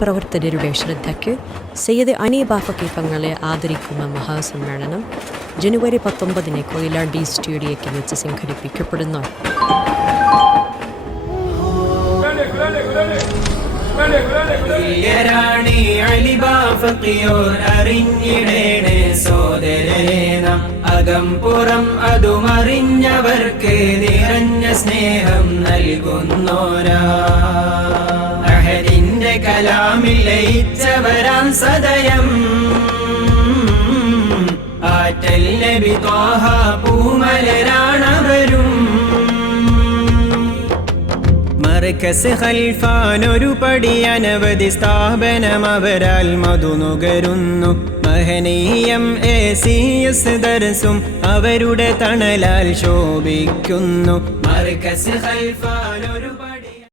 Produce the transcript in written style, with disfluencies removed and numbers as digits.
പ്രവർത്തകരുടെ ശ്രദ്ധയ്ക്ക് സയ്യിദ് അനീബ ഫക്കീഫങ്ങളെ ആദരിക്കുന്ന മഹാസമ്മേളനം ജനുവരി 19 കൊയിലാണ്ടി സ്റ്റുഡിയോയ്ക്ക് വെച്ച് സംഘടിപ്പിക്കപ്പെടുന്നു. അകംപുറം അതുമറിഞ്ഞവർക്ക് നിറഞ്ഞ സ്നേഹം നൽകുന്നോരാ അഹദിന്റെ കലാമിൽ ലയിച്ചവരാം സദയം ആറ്റൽ നബി ത്വാഹ പൂമലരാണവരും. മർകസ് ഖൽഫാൻ ഒരു പടി അനവധി സ്ഥാപനം അവരാൽ മധുനുകരുന്നു. മഹനീയം ACS ദർസും അവരുടെ തണലാൽ ശോഭിക്കുന്നു. മർകസ് ഖൽഫാൻ ഒരു